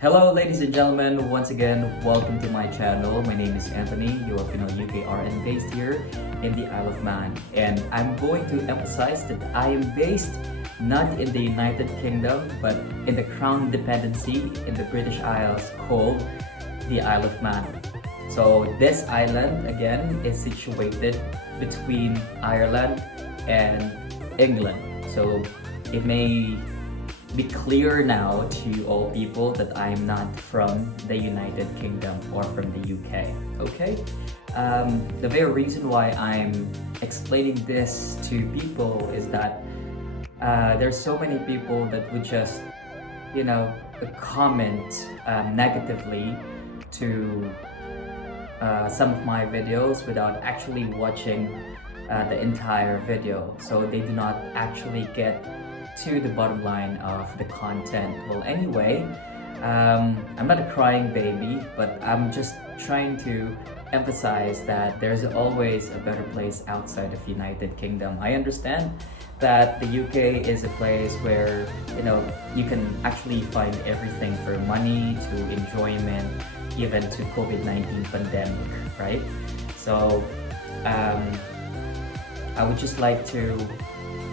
Hello ladies and gentlemen, once again, welcome to my channel. My name is Anthony, you're UKRN based here in the Isle of Man. And I'm going to emphasize that I am based not in the United Kingdom, but in the Crown Dependency in the British Isles called the Isle of Man. So this island, again, is situated between Ireland and England. So it may be clear now to all people that I'm not from the United Kingdom or from the UK. Okay? The very reason why I'm explaining this to people is that there's so many people that would just, comment negatively to some of my videos without actually watching the entire video. So they do not actually get to the bottom line of the content. Well, anyway, I'm not a crying baby, but I'm just trying to emphasize that there's always a better place outside of United Kingdom. I understand that the UK is a place where you can actually find everything from money to enjoyment, even to COVID-19 pandemic, right? So I would just like to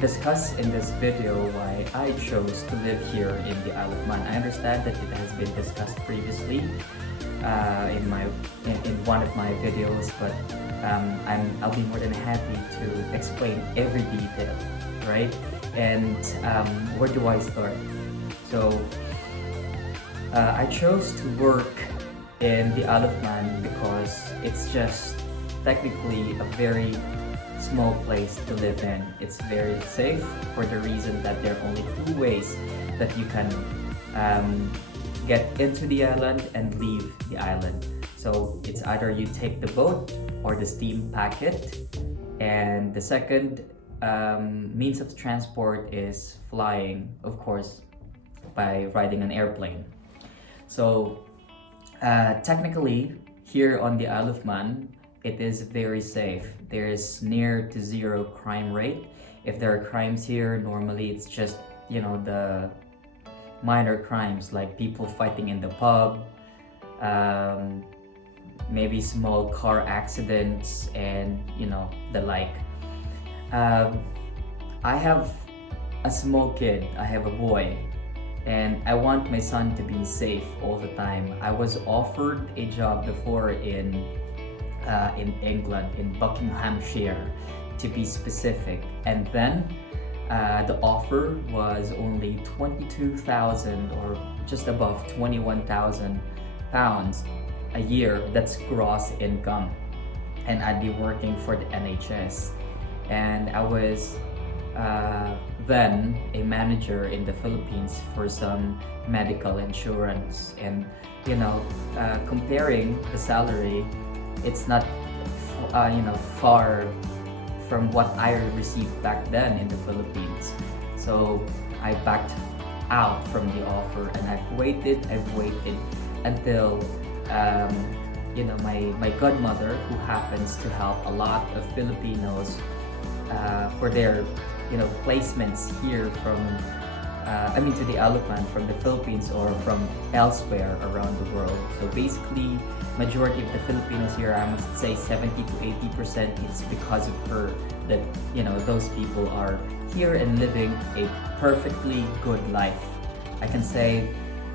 discuss in this video why I chose to live here in the Isle of Man. I understand that it has been discussed previously in one of my videos, but I'll be more than happy to explain every detail, right? And where do I start? So I chose to work in the Isle of Man because it's just technically a very small place to live in. It's very safe for the reason that there are only two ways that you can get into the island and leave the island. So it's either you take the boat or the steam packet, and the second means of transport is flying, of course, by riding an airplane. So technically here on the Isle of Man, it is very safe. There is near to zero crime rate. If there are crimes here, normally it's just, the minor crimes like people fighting in the pub, maybe small car accidents, and the like. I have a small kid, I have a boy, and I want my son to be safe all the time. I was offered a job before in England, in Buckinghamshire to be specific, and then the offer was only 22,000 or just above 21,000 pounds a year. That's gross income, and I'd be working for the NHS, and I was then a manager in the Philippines for some medical insurance, and comparing the salary, it's not far from what I received back then in the Philippines. So I backed out from the offer, and I've waited until my godmother, who happens to help a lot of Filipinos for their placements here from to the Isle of Man, from the Philippines or from elsewhere around the world. So basically, majority of the Filipinos here, I must say 70 to 80%, it's because of her that those people are here and living a perfectly good life. I can say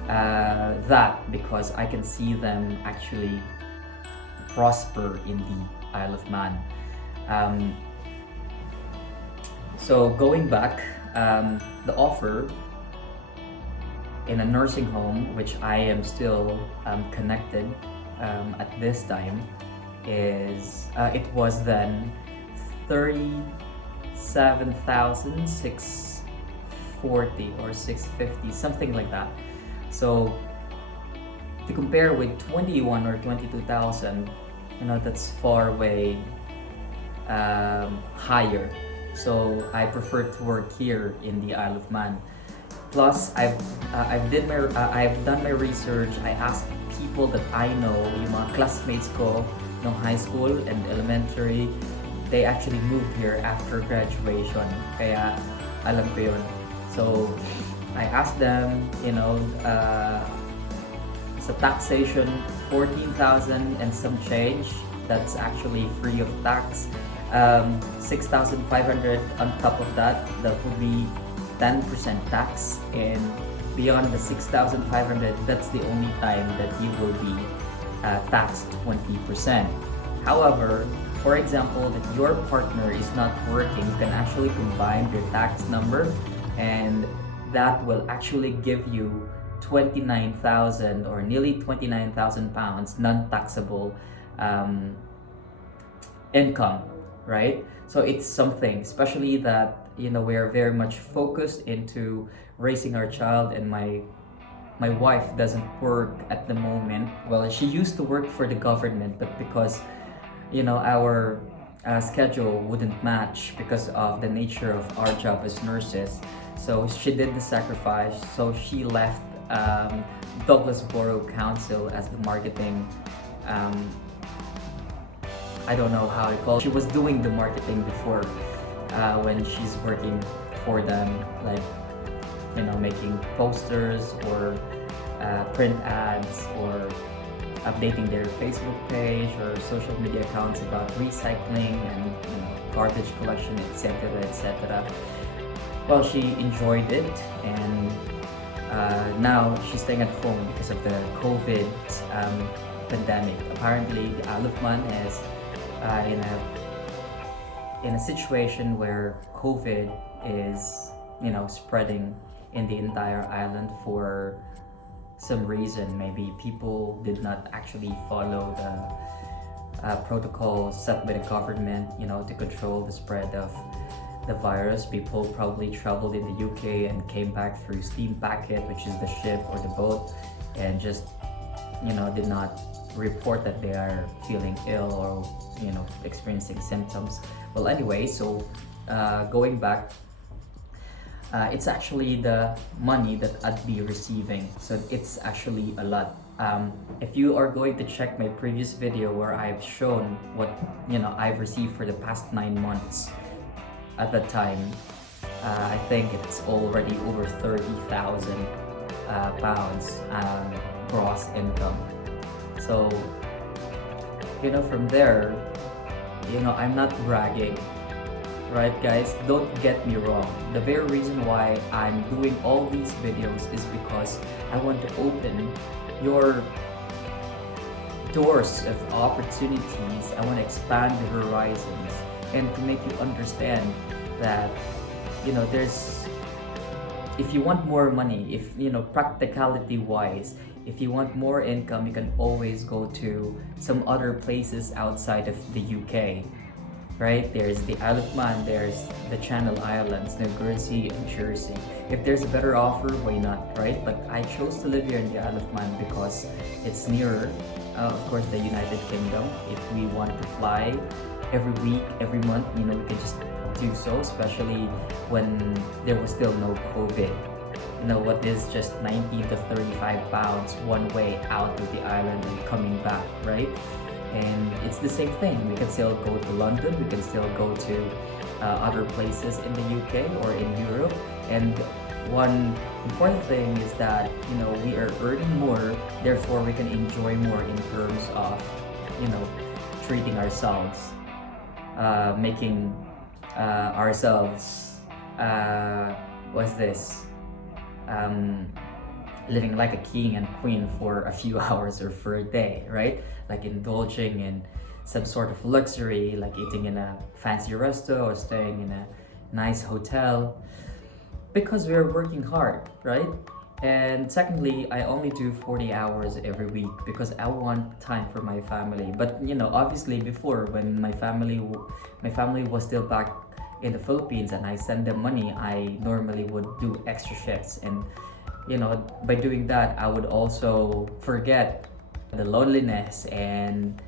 that because I can see them actually prosper in the Isle of Man. So going back, the offer in a nursing home, which I am still connected at this time, is it was then 37,640 or 650, something like that. So to compare with 21 or 22,000, that's far way higher. So I prefer to work here in the Isle of Man. Plus, I've done my research. I asked people that I know, yung mga classmates ko no high school and elementary. They actually moved here after graduation. Kaya alam ko yun. So I asked them, So taxation, 14,000 and some change. That's actually free of tax. 6,500 on top of that. That would be 10% tax, and beyond the 6,500, that's the only time that you will be taxed 20%. However, for example, that your partner is not working, you can actually combine your tax number, and that will actually give you 29,000 or nearly 29,000 pounds non-taxable um, income, right? So it's something, especially that we're very much focused into raising our child, and my wife doesn't work at the moment. Well, she used to work for the government, but because our schedule wouldn't match because of the nature of our job as nurses, so she did the sacrifice. So she left Douglas Borough Council as the marketing, I don't know how to call it. She was doing the marketing before, when she's working for them, like making posters or print ads or updating their Facebook page or social media accounts about recycling and garbage collection, etc., etc. Well, she enjoyed it, and now she's staying at home because of the COVID pandemic. Apparently, the Isle of Man is in a situation where COVID is spreading in the entire island for some reason. Maybe people did not actually follow the protocols set by the government, to control the spread of the virus. People probably traveled in the UK and came back through steam packet, which is the ship or the boat, and just did not report that they are feeling ill or experiencing symptoms. Well, anyway, so going back, it's actually the money that I'd be receiving, so it's actually a lot. If you are going to check my previous video where I've shown what I've received for the past 9 months, at that time, I think it's already over 30,000 pounds gross income. So from there, I'm not bragging, right, guys? Don't get me wrong. The very reason why I'm doing all these videos is because I want to open your doors of opportunities. I want to expand the horizons, and to make you understand that there's, if you want more money, if practicality wise, if you want more income, you can always go to some other places outside of the UK, right? There's the Isle of Man, there's the Channel Islands, New Jersey and Jersey. If there's a better offer, why not, right? But I chose to live here in the Isle of Man because it's nearer, of course, the United Kingdom. If we want to fly every week, every month, we can just do so, especially when there was still no COVID. What is just 19 to 35 pounds one way out of the island and coming back, right? And it's the same thing. We can still go to London, we can still go to other places in the UK or in Europe. And one important thing is that we are earning more, therefore we can enjoy more in terms of treating ourselves, making ourselves what's this living like a king and queen for a few hours or for a day, right? Like indulging in some sort of luxury, like eating in a fancy resto or staying in a nice hotel, because we're working hard, right? And secondly, I only do 40 hours every week because I want time for my family. But obviously before, when my family was still back in the Philippines and I send them money, I normally would do extra shifts, and by doing that I would also forget the loneliness and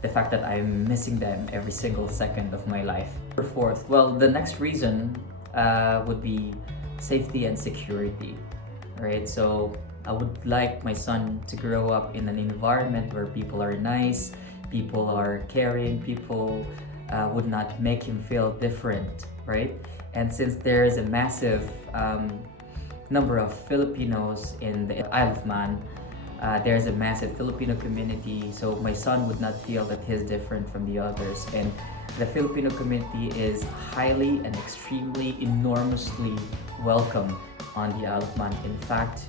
the fact that I'm missing them every single second of my life. Fourth, well, the next reason would be safety and security, right? So I would like my son to grow up in an environment where people are nice, people are caring, people would not make him feel different, right? And since there's a massive number of Filipinos in the Isle of Man, There's a massive Filipino community, so my son would not feel that he's different from the others. And the Filipino community is highly and extremely, enormously welcome on the Isle of Man. In fact,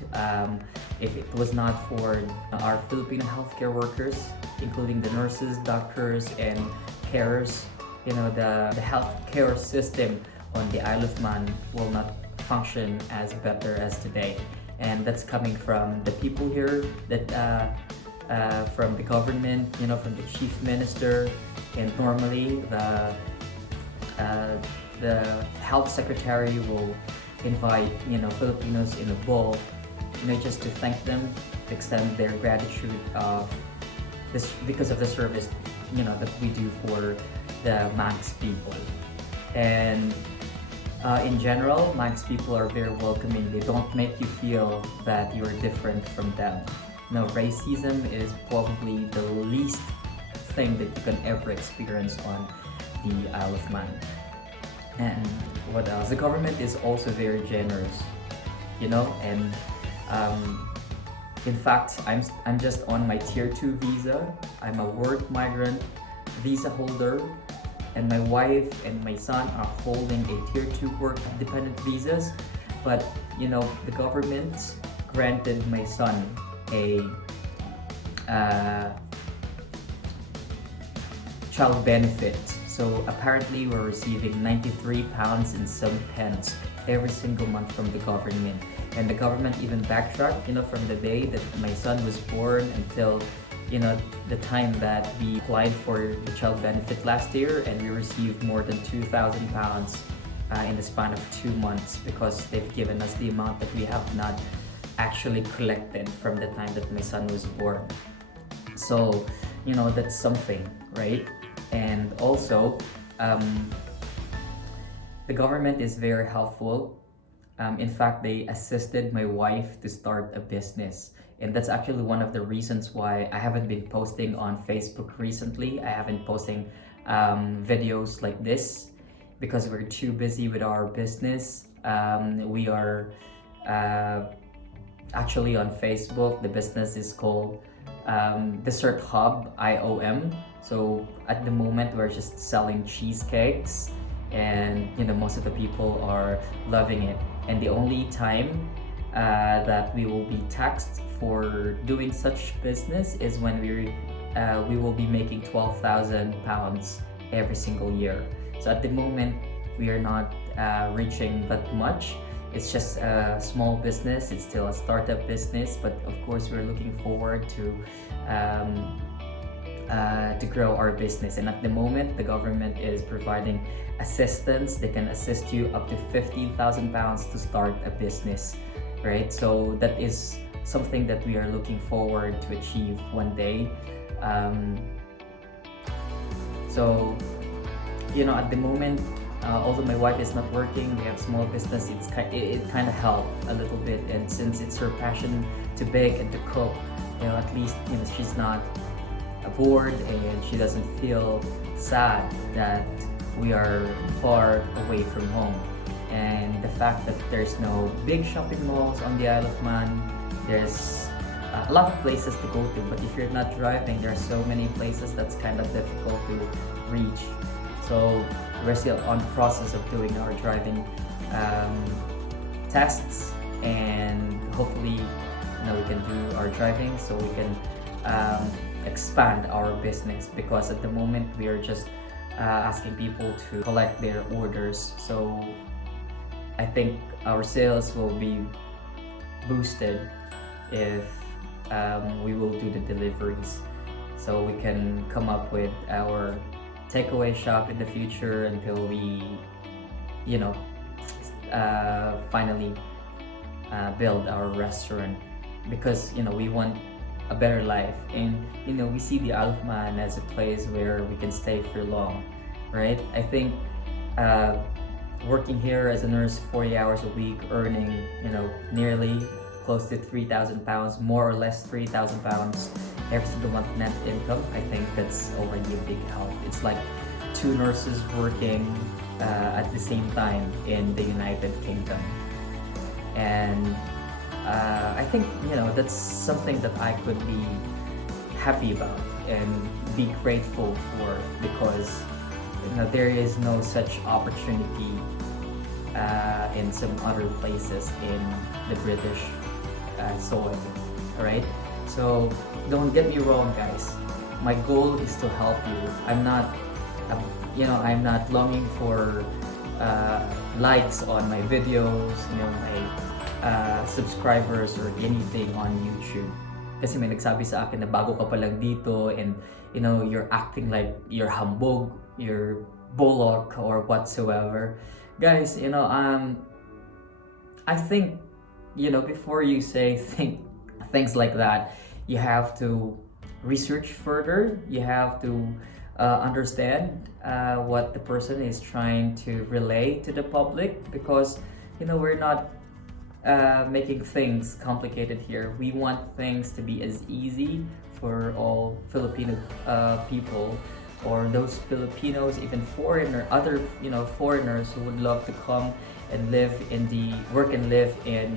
if it was not for our Filipino healthcare workers, including the nurses, doctors, and carers, the healthcare system on the Isle of Man will not function as better as today. And that's coming from the people here, that from the government, from the chief minister, and normally the health secretary will invite Filipinos in a bowl, just to thank them, to extend their gratitude of this because of the service that we do for the Manx people. And in general, Manx people are very welcoming. They don't make you feel that you're different from them. Racism is probably the least thing that you can ever experience on the Isle of Man. And what else? The government is also very generous, and in fact, I'm just on my tier 2 visa. I'm a work migrant visa holder, and my wife and my son are holding a tier 2 work dependent visas. But the government granted my son a child benefit. So apparently we're receiving £93 and some pence every single month from the government. And the government even backtracked, from the day that my son was born until the time that we applied for the child benefit last year, and we received more than £2,000 in the span of 2 months, because they've given us the amount that we have not actually collected from the time that my son was born. So that's something, right? And also the government is very helpful. In fact, they assisted my wife to start a business. And that's actually one of the reasons why I haven't been posting on Facebook recently. I haven't posting videos like this because we're too busy with our business. We are actually on Facebook. The business is called Dessert Hub IOM. So at the moment, we're just selling cheesecakes, and most of the people are loving it. And the only time that we will be taxed for doing such business is when we will be making £12,000 every single year. So at the moment, we are not reaching that much. It's just a small business. It's still a startup business, but of course, we're looking forward to grow our business. And at the moment, the government is providing assistance. They can assist you up to £15,000 to start a business, right? So that is something that we are looking forward to achieve one day. So at the moment, although my wife is not working, we have small business. It kind of helped a little bit, and since it's her passion to bake and to cook, at least she's not bored, and she doesn't feel sad that we are far away from home. And the fact that there's no big shopping malls on the Isle of Man, there's a lot of places to go to, but if you're not driving, there are so many places that's kind of difficult to reach. So we're still on the process of doing our driving tests, and hopefully we can do our driving so we can expand our business, because at the moment we are just asking people to collect their orders. So I think our sales will be boosted if we will do the deliveries, so we can come up with our takeaway shop in the future until we finally build our restaurant, because we want a better life, and we see the Isle of Man as a place where we can stay for long, right? I think working here as a nurse 40 hours a week, earning nearly close to £3,000, more or less £3,000 every single month net income, I think that's already a big help. It's like 2 nurses working at the same time in the United Kingdom. And I think that's something that I could be happy about and be grateful for, because there is no such opportunity in some other places in the British soil. Alright? So don't get me wrong, guys. My goal is to help you. I'm, I'm not longing for likes on my videos, my subscribers or anything on YouTube. Kasi may nagsabi sa akin na bago ka pa lang dito, and you're acting like you're hambog, you're bullock or whatsoever. Guys, I think before you say things like that, you have to research further. You have to understand what the person is trying to relay to the public, because we're not making things complicated here. We want things to be as easy for all Filipino people, or those Filipinos, even other foreigners who would love to come and work and live in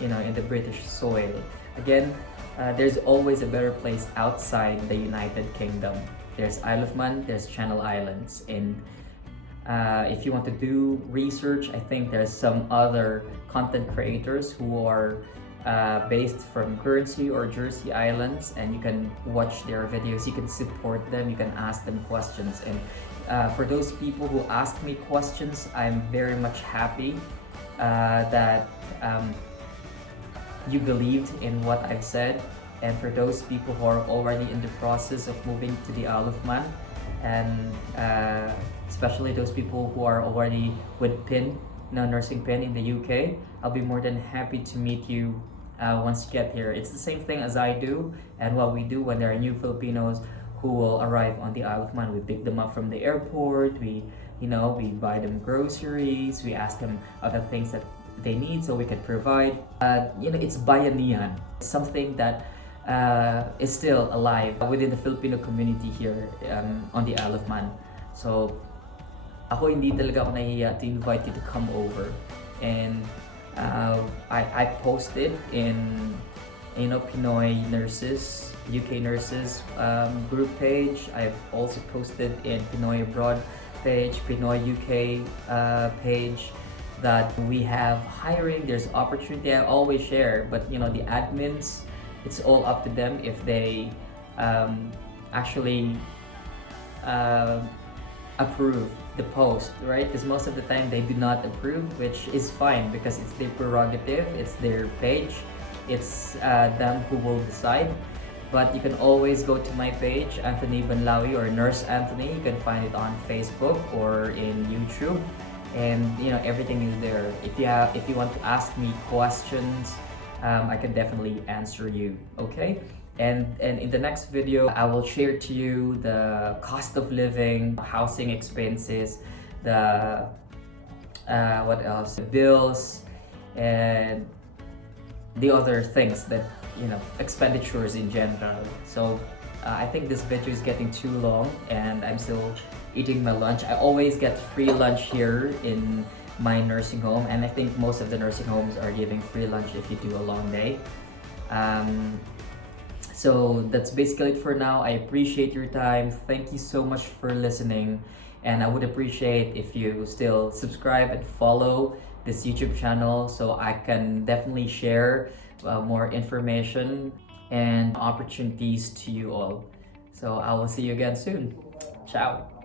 the British soil. Again, there's always a better place outside the United Kingdom. There's Isle of Man, there's Channel Islands, and if you want to do research, I think there's some other content creators who are based from Guernsey or Jersey Islands, and you can watch their videos, you can support them, you can ask them questions. And for those people who ask me questions, I'm very much happy that you believed in what I've said. And for those people who are already in the process of moving to the Isle of Man, and especially those people who are already with nursing PIN in the UK, I'll be more than happy to meet you once you get here. It's the same thing as I do and what we do when there are new Filipinos who will arrive on the Isle of Man. We pick them up from the airport, we buy them groceries, we ask them other things that they need so we can provide. It's bayanihan. It's something that is still alive within the Filipino community here on the Isle of Man. So ako, hindi talaga ako nahihiya to invite you to come over. And I posted in Pinoy nurses, UK nurses group page. I've also posted in Pinoy abroad page, Pinoy UK page, that we have hiring, there's opportunity. I always share, but the admins, it's all up to them if they actually approve the post, right? Because most of the time they do not approve, which is fine because it's their prerogative, it's their page, it's them who will decide. But you can always go to my page, Anthony Banlawi or Nurse Anthony. You can find it on Facebook or in YouTube, and everything is there. If you want to ask me questions, I can definitely answer you. Okay. And in the next video, I will share to you the cost of living, housing expenses, the what else, the bills, and the other things that expenditures in general. So I think this video is getting too long, and I'm still eating my lunch. I always get free lunch here in my nursing home, and I think most of the nursing homes are giving free lunch if you do a long day. So that's basically it for now. I appreciate your time. Thank you so much for listening, and I would appreciate if you still subscribe and follow this YouTube channel so I can definitely share more information and opportunities to you all. So I will see you again soon. Ciao.